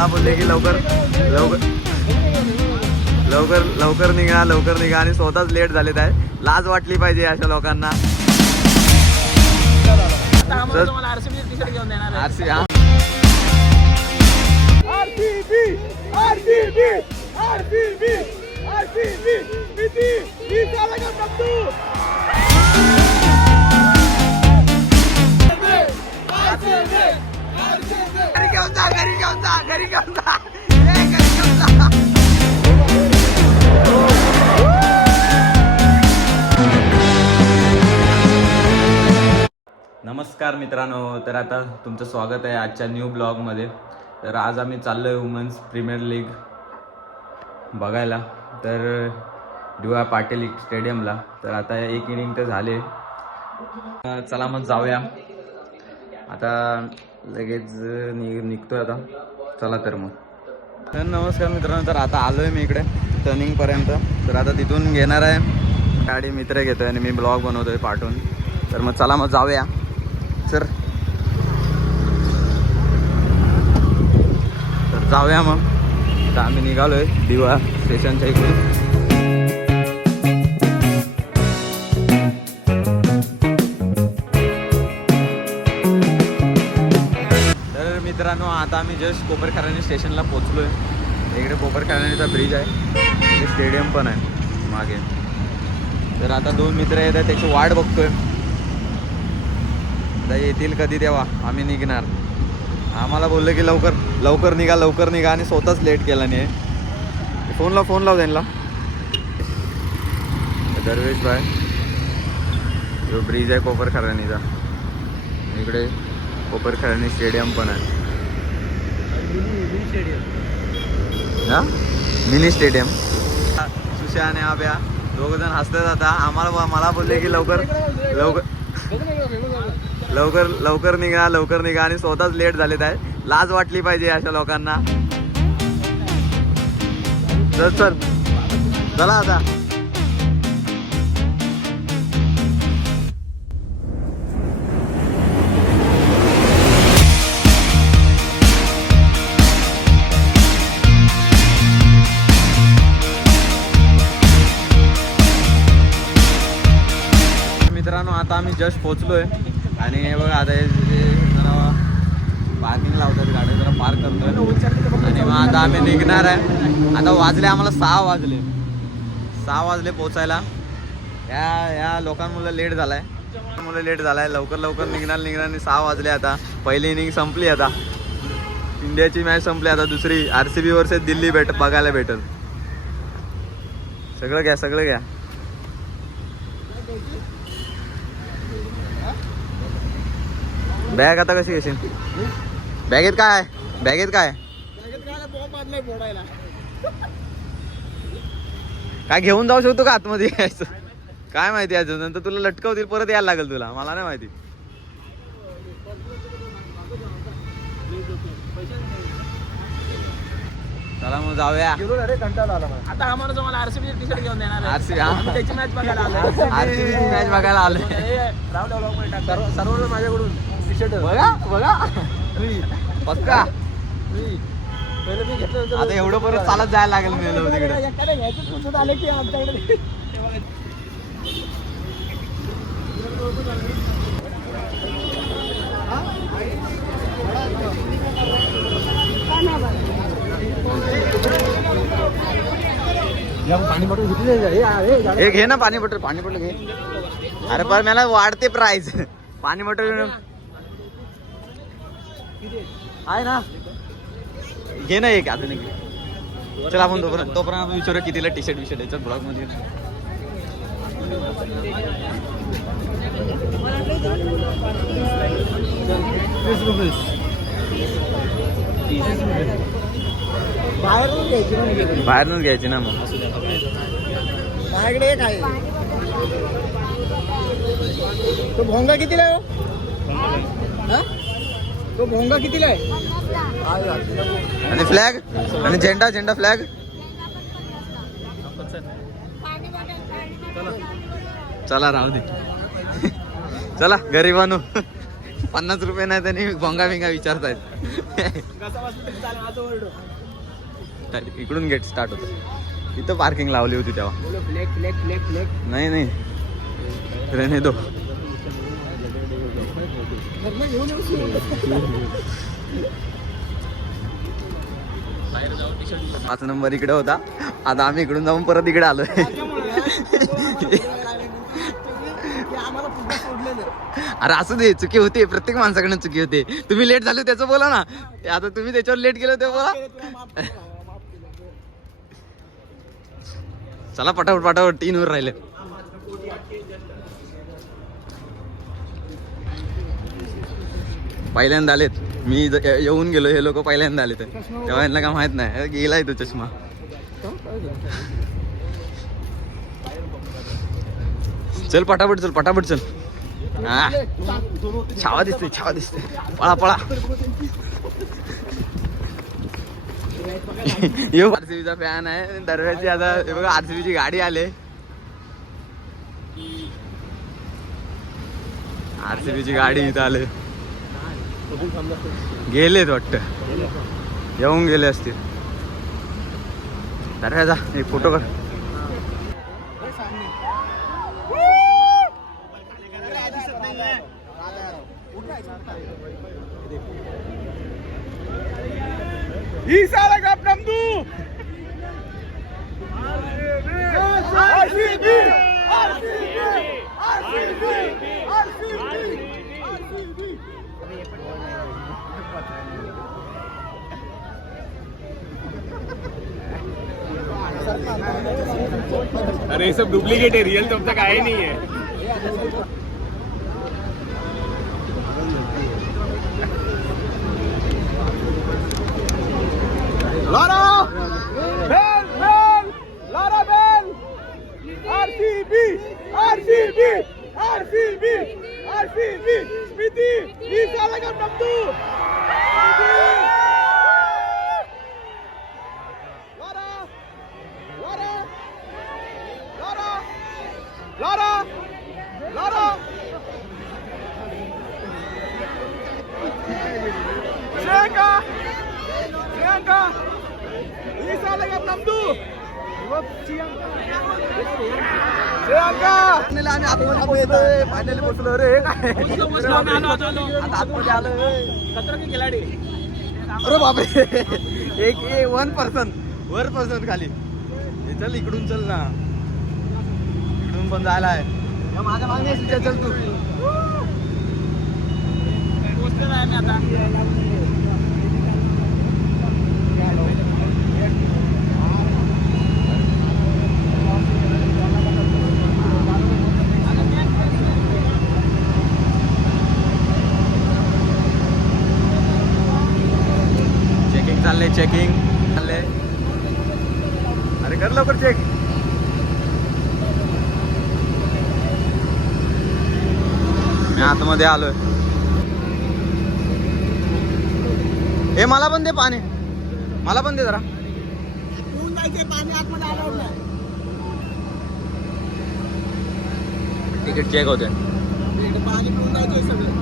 मला बोलले की लवकर लवकर लवकर लवकर निघा आणि स्वतःच लेट झालेत आहे. लाज वाटली पाहिजे अशा लोकांना. घरी घेऊन जा. नमस्कार मित्रांनो, तर आता तुमचं स्वागत आहे आजच्या न्यू ब्लॉगमध्ये. तर आज आम्ही चाललो आहे वुमन्स प्रीमियर लीग बघायला, तर डी.वाय. पाटील स्टेडियमला. तर आता एक इनिंग तर झाले. चला मग जाऊया आता, लगेच निघतोय आता. चला तर मग. तर नमस्कार मित्रांनो, तर आता आलो आहे मी इकडे टर्निंगपर्यंत. तर आता तिथून घेणार आहे गाडी, मित्र घेतो आहे आणि मी ब्लॉग बनवतो आहे पाठवून. तर मग चला मग जाऊया सर. तर जाऊया मग. आता आम्ही निघालो आहे डी.वाय. स्टेशनच्या इकडून. मित्रांनो आता आम्ही जस्ट कोपरखैरणी स्टेशनला पोहोचलो आहे. इकडे कोपरखैरणीचा ब्रिज आहे, इथे स्टेडियम पण आहे मागे. तर आता दोन मित्र येत आहेत, त्याची वाट बघतोय. आता येतील कधी तेव्हा आम्ही निघणार. आम्हाला बोललं की लवकर निघा आणि स्वतःच लेट केला नाही. फोन लाव त्यांना. दरवेश भाई, जो ब्रिज आहे कोपरखैरणीचा, इकडे कोपरखैरणी स्टेडियम पण आहे. Mini stadium. सुशा आणि आब्या दोघ जण हसतात. आता मला बोलले की लवकर निघा आणि स्वतःच लेट झालेत आहे. लाज वाटली पाहिजे अशा लोकांना. चला आता. मित्रांनो आता आम्ही जस्ट पोचलोय आणि हे बघा आता जरा पार्किंग लावतात गाडी, जरा पार्क करतोय आणि मग आता आम्ही निघणार आहे. आता वाजले आम्हाला 6 वाजले पोचायला. या लोकांमुळे लेट झालाय. लवकर निघणार आणि 6 वाजले. आता पहिली इनिंग संपली. आता इंडियाची मॅच संपली. आता दुसरी RCB वर्सेस दिल्ली बघायला भेटेल. सगळं घ्या. बॅग आता कशी घेशील? बॅगेत काय? काय घेऊन जाऊ शकतो का आतमध्ये यायचं? काय माहिती, अजून नंतर तुला लटकवतील, परत यायला लागेल तुला. मला नाही माहिती. चला मग जाऊया. आता आम्हाला जो मला RCB टी शर्ट घेऊन देणार आहे. RCB त्याची मॅच बघायला आलो. RCB ची मॅच बघायला आलोय. सर्व माझ्याकडून टी शर्ट बघा पक्का. पहिले मी घेतलं. आता एवढं परत चालत जायला लागेल मी तिकडे. एखाद्या घ्यायचं पुढचं आले की आमच्याकडे पाणी बॉटल घेतली. घे ना पाणी बॉटल घे. अरे पण मला वाढते प्राइस. पाणी बॉटल आहे ना, घे ना एक. अजून एक. चला आपण तोपर्यंत आपण विचारूया कितीला टी शर्ट याच्या ब्लॉग मध्ये. बाहेरून घ्यायची ना मग. माझ्याकडे एक आहे. तो भोंगा कितीला आहे? तो भोंगा कितीला आहे? आणि फ्लॅग आणि झेंडा फ्लॅग. चला राहू दे. चला गरीबांनो. 50 रुपये नाही त्यांनी भोंगा बिंगा विचारतायत. कसा वाजता तरी चालेल, आता ओरडू. इकडून गेट स्टार्ट होतं. इथं पार्किंग लावली होती तेव्हा. बोलो फ्लेक फ्लेक फ्लेक फ्लेक. नाही नाही रहने दो. घरनं घेऊन येऊ की? बाहेर जाऊ टी-शर्ट 5 नंबर इकडे होता. आता आम्ही इकडून जाऊन परत इकडे आलोय. आम्हाला पुढे सोडलेलं. अरे असू दे, चुकी होते, प्रत्येक माणसाकडनं चुकी होते. तुम्ही लेट झाले त्याचं बोला ना. आता तुम्ही त्याच्यावर लेट गेलो ते बोला. चला पटापट पटापट 3 वर राहिले. पहिल्यांदा आलेत. मी येऊन गेलो, हे लोक पहिल्यांदा आले. तेव्हा यांना काय माहित नाही गेलाय तो चष्मा. चल पटापट चल पटापट चल. हा छावा दिसते छावा दिसते. पळा पळा. यो आरसीबीचा फॅन आहे दरवेळची. आता हे बघा आरसीबीची गाडी आले. आरसीबीची गाडी इथं आले. गेलेत वाटतं, येऊन गेले असतील. दरवेळचा एक फोटो कर. अरे ये सब डुप्लीकेट है, रियल तो अब तक आया ही नहीं है. Lara Bell Bell Lara Bell. RCB RCB RCB RCB. Smriti ही साला का नंदू. लारा लारा श्रेयांका श्रेयांका ही साला का नंदू. श्रेयांका फायनली पोहोचलो रे. काय आता आतमध्ये आलो. खतरा की खिलाडी. अरे बापरे. एक 1 पर्सन खाली. चल इकडून चल ना, इकडून पण जायला आहे. माझ्या मागणे चल तू. पोहोचलेला आहे मी आता. चेकिंग चाललंय, चेकिंग चाललंय. अरे कर लवकर चेक. मी आतमध्ये आलोय. हे मला पण दे पाणी, मला पण दे जरा. पाणी आतमध्ये आलं नाही. तिकीट चेक होते. पाणी पिऊन जायचंय सगळं.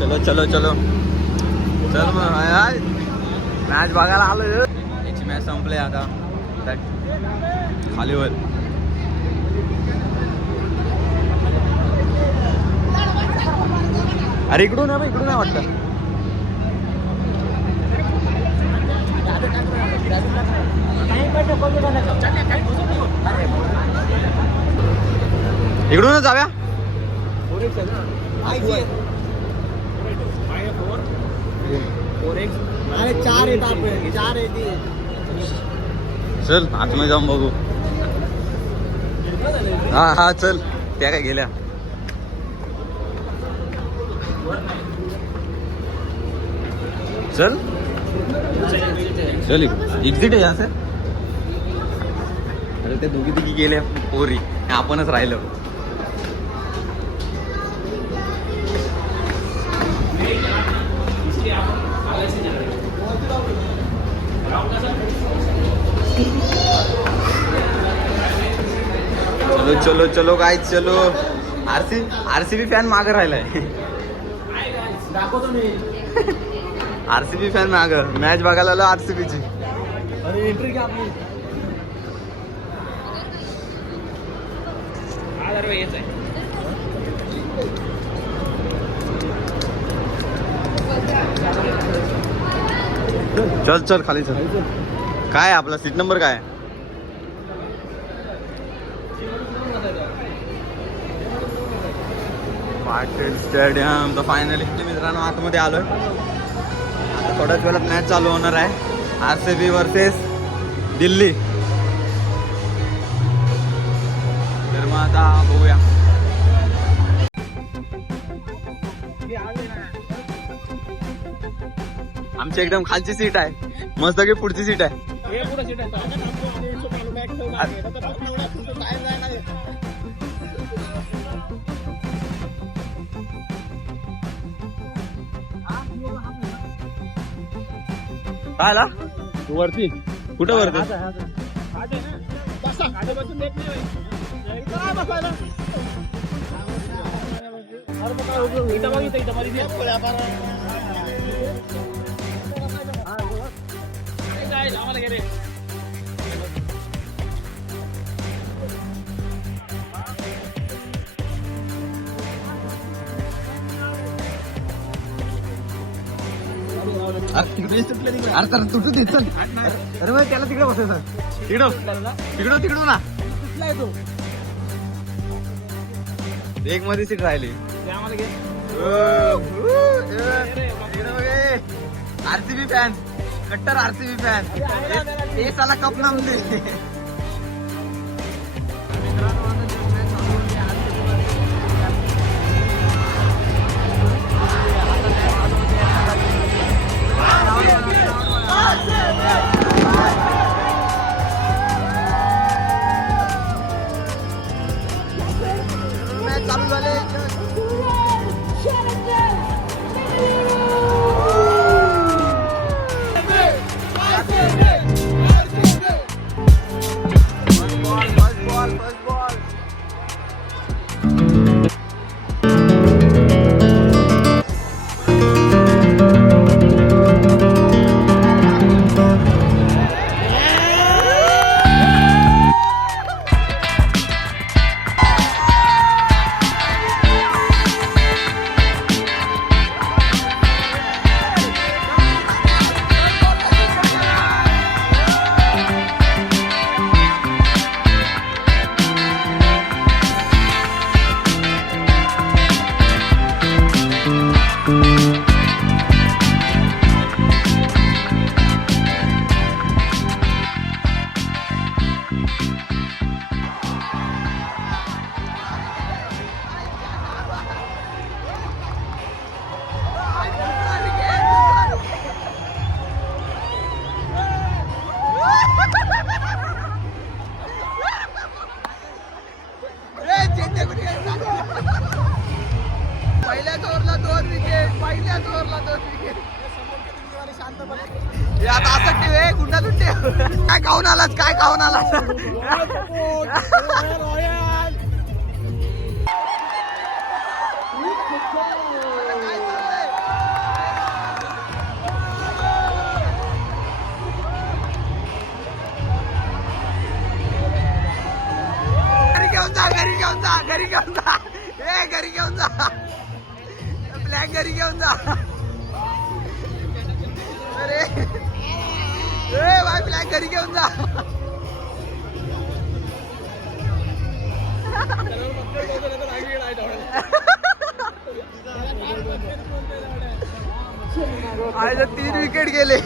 चलो चलो चलो चल मग मॅच बघायला आलो. याची मॅच संपली आता. खाली वर अरे इकडून आहे, इकडून आहे वाटतं. इकडूनच जाव्या. अरे 4 येतात, 4 येते. चल आतमध्ये जाऊन बघू. हा हा चल. त्या काय गेल्या. चल चल एक्झिट आहे असं. अरे ते दोघी तिघी गेल्या पोरी, आपणच राहिलो. चलो चलो चलो काय चलो. आरसीबी फॅन मागं राहिलाय. आरसीबी फॅन मागं मॅच बघायला आलो आरसीबीची. अरे एंट्री घ्या आपली. चल चल खाली चल. काय आपला सीट नंबर काय? पाटील स्टेडियम. तर फायनली मित्रांनो आतमध्ये आलोय. आता थोड्याच वेळात मॅच चालू होणार आहे. RCB versus Delhi. तर मग आता बघूया. आमची एकदम खालची सीट आहे. मस्त की पुढची सीट आहे. काय आला वरती कुठं वरती? अरे तर तुटू दे चल. अरे मग त्याला तिकडे बसायचं. तिकडं तिकडून ना. एक मध्ये सीट राहिली. आरसीबी फॅन, कट्टर आरसीबी फॅन. ते साला कप नामले. चालू झाले. आता असं ठेव गुंडा तू ठेव. काय खाऊन आलास? काय खाऊन आलास? घरी घेऊन जा, घरी घेऊन जा, घरी घेऊन जा. ए घरी घेऊन जा. फ्लॅग घरी घेऊन जा. अरे ए भाई फ्लॅग घरी घेऊन जा. आज 3 विकेट गेले.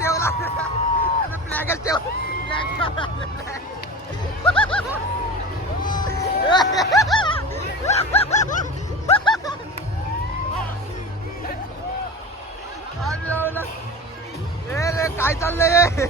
ठेवला फ्लॅगच ठेव. काय चाललंय?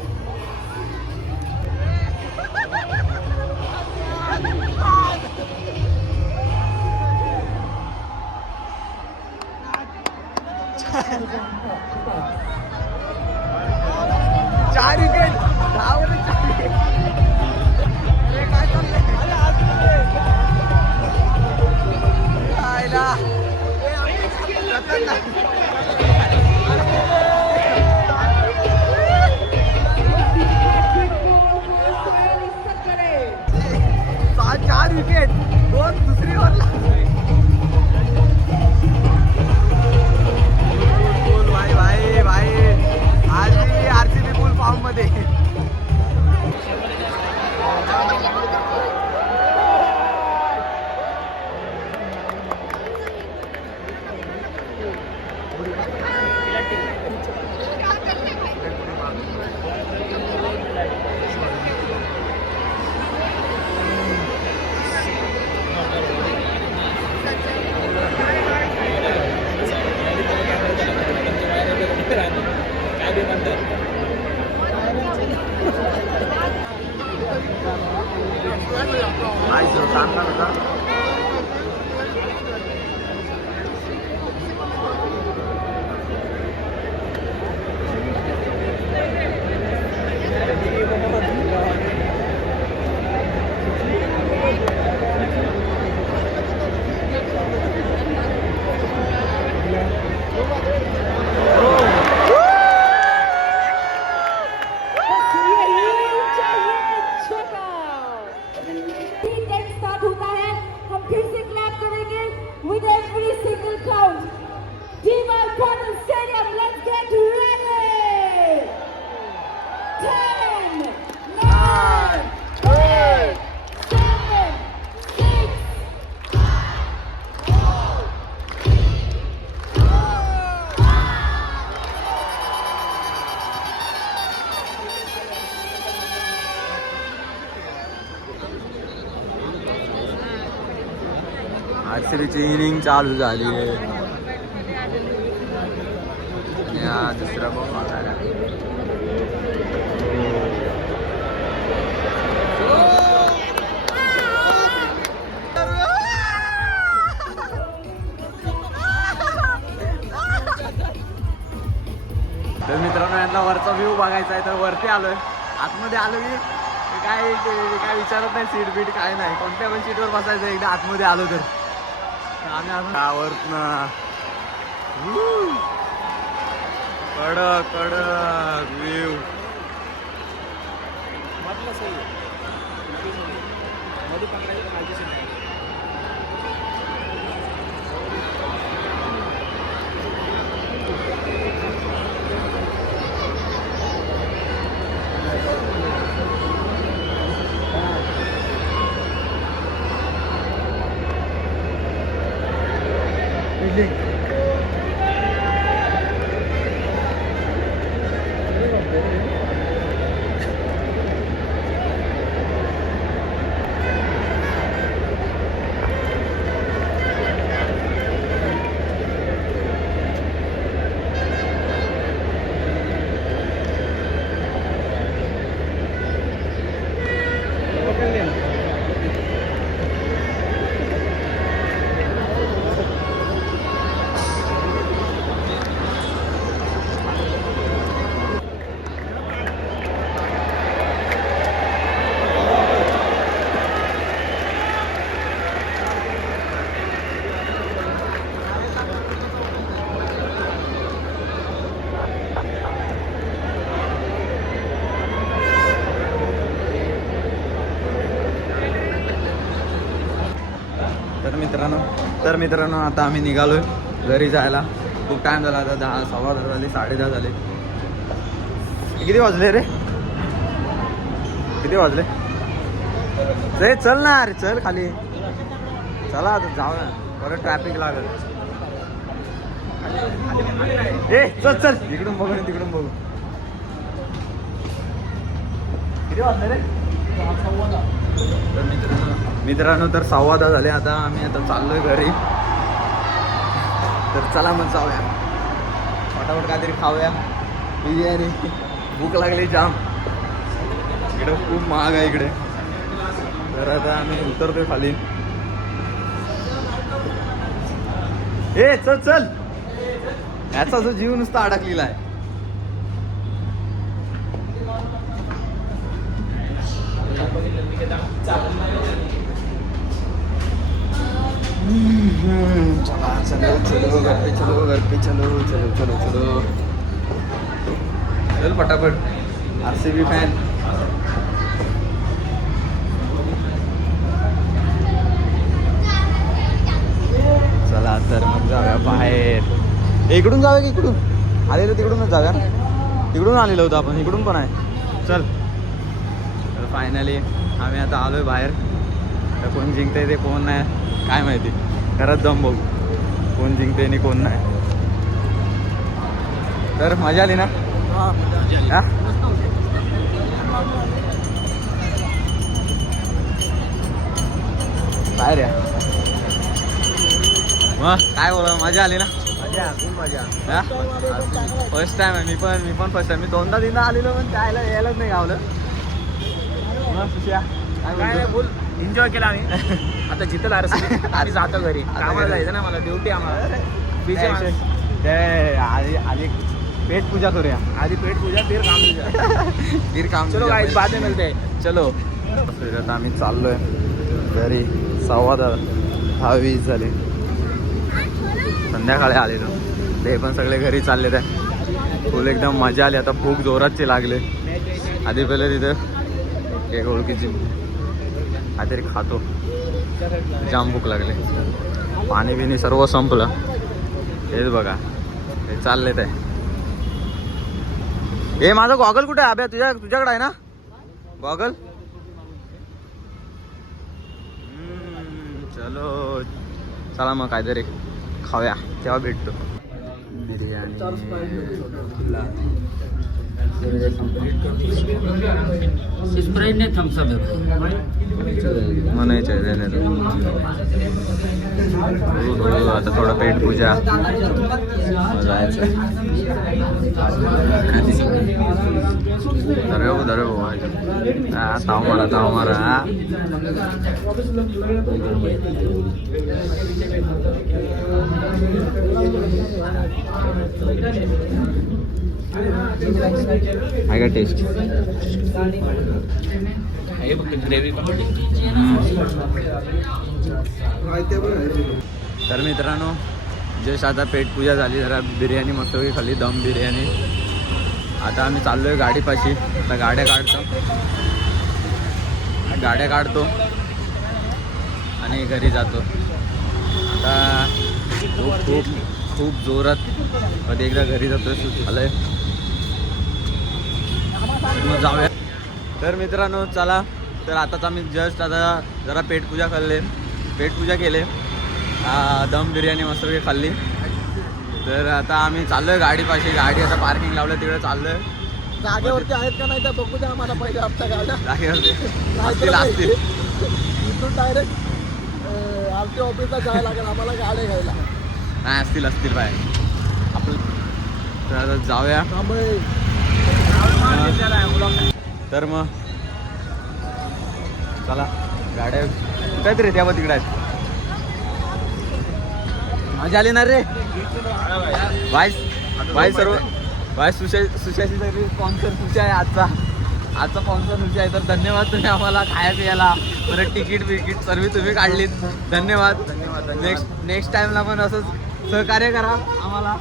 RCBची इनिंग चालू झाली आहे. या दुसरा बॉल मारायला. तर मित्रांनो यांना वरचा व्ह्यू बघायचा आहे तर वरती आलोय. आतमध्ये आलो की काय विचारत नाही, सीट बीट काय नाही, कोणत्या पण सीटवर बसायचं एकदा आतमध्ये आलो तर. आम्ही वरनं कडक व्ह्यू. तर मित्रांनो आता आम्ही निघालोय घरी जायला. खूप टाइम झाला, आता 10, 10:15 झाले, 10:30 झाले. किती वाजले रे? किती वाजले? रे चल ना, अरे चल खाली. चला आता जाऊ ना, परत ट्रॅफिक लागल. ए चल चल, इकडून बघू ना तिकडून बघू. किती वाजले रे? तर मित्रांनो तर 10:15 झाले. आता आम्ही चाललोय घरी. तर चला मग जाऊया, फटाफट काहीतरी खाऊया बिर्याणी. भूक लागली जाम, इकडे खूप महाग आहे इकडे. तर आता आम्ही उतरतोय खाली. ए चल चल, याचा जो जीव नुसता अडकलेला आहे. चला चलो घर पे चलो, घर पे चलो, चलो चलो चलो चल फटाफट. RCB fan. चला तर मग जाऊया बाहेर. इकडून जाऊया की इकडून आलेलं? तिकडूनच जाऊया. तिकडून आलेलो होतो आपण, इकडून पण आहे. चल. तर फायनली आम्ही आता आलोय बाहेर. तर कोण जिंकतंय ते कोण नाही काय माहिती. घरात जाऊन बघू कोण जिंकते आणि कोण नाही. तर मजा आली ना? काय रे मग काय बोला, मजा आली ना? मजा. फर्स्ट टाइम आहे. मी पण फर्स्ट टाइम. मी 2दा-3दा आलेलो पण त्याला यायलाच नाही गावलं. काय बोल, एन्जॉय केला आम्ही. आता जिथं आम्ही जातो घरी. कामाला जायचं ना, मला ड्युटी आम्हाला. आधी पेट पूजा करूया. आधी पेट पूजा, फिर काम. चलो गाइस, बाद में मिलते हैं. चलो. आता आम्ही चाललोय घरी. 10:15 झाले. संध्याकाळी आलेलो. ते पण सगळे घरी चालले. आहे फुल एकदम मजा आली. आता भूक जोरातचे लागले. आधी पहिले तिथं एक ओळखीची काहीतरी खातो. जाम भूक लागले. पाणी बिणी सर्व संपलं. हेच बघा हे चालले ते. हे माझा गॉगल कुठे आहे? अभ्या तुझ्याकडे आहे ना गॉगल? चलो चला मग काहीतरी खाऊया, तेव्हा भेटतो. बिर्याणी स्प्राइट नाही थम्सअप आहे म्हणायचं आहे आता थोडं पेट पूजा जायचं धरे भाऊ हा ताव मारा आहे का टेस्ट हे फक्त ग्रेव्ही तर मित्रांनो जस्ट आता पेट पूजा झाली जरा बिर्याणी मस्तपैकी खाल्ली दम बिर्याणी आता आम्ही चाललोय गाडीपाशी आता गाड्या काढतो आणि घरी जातो आता खूप जोरात कधी एकदा घरी जातो झालंय मग जाऊया तर मित्रांनो चला तर आताच आम्ही जस्ट आता जरा पेटपूजा केले दम बिर्याणी मस्तपैकी खाल्ली तर आता आम्ही चाललोय गाडीपाशी गाडी आता पार्किंग लावलं तिकडे चाललोय जागेवरती आहेत का नाही तर बघू द्या आम्हाला पहिले आमच्या गाड्या जागेवरती असतील इथून डायरेक्ट आमच्या ऑफिसला जायला लागेल आम्हाला गाड्या घ्यायला नाही असतील बाय आपलं तर आता जाऊया तर मग चला गाड्या कुठे रे त्या तिकडे आहेत मजा आली ना रे बाय सर्व बाय सुशाची तरी स्पॉन्सर सुशा आहे आजचा स्पॉन्सर सुशा आहे तर धन्यवाद तुम्ही आम्हाला खाया पियाला परत तिकीट सर्व तुम्ही काढलीत धन्यवाद नेक्स्ट टाइमला पण असंच सहकार्य करा आम्हाला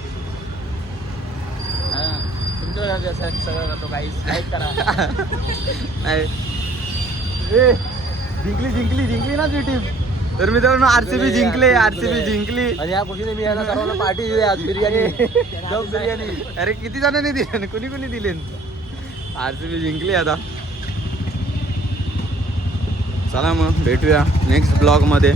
तुमचं सगळं करतो काही लाईक करा नाही जिंकली ना ती टीम तर मित्रांनो आरसीबी जिंकली आणि या गोष्टीने मी यांना सर्वांना पार्टी दिली आज बिर्याणी दम बिर्याणी अरे किती जणांनी दिले कोणी दिले आरसीबी जिंकली आता चला मग भेटूया नेक्स्ट ब्लॉग मध्ये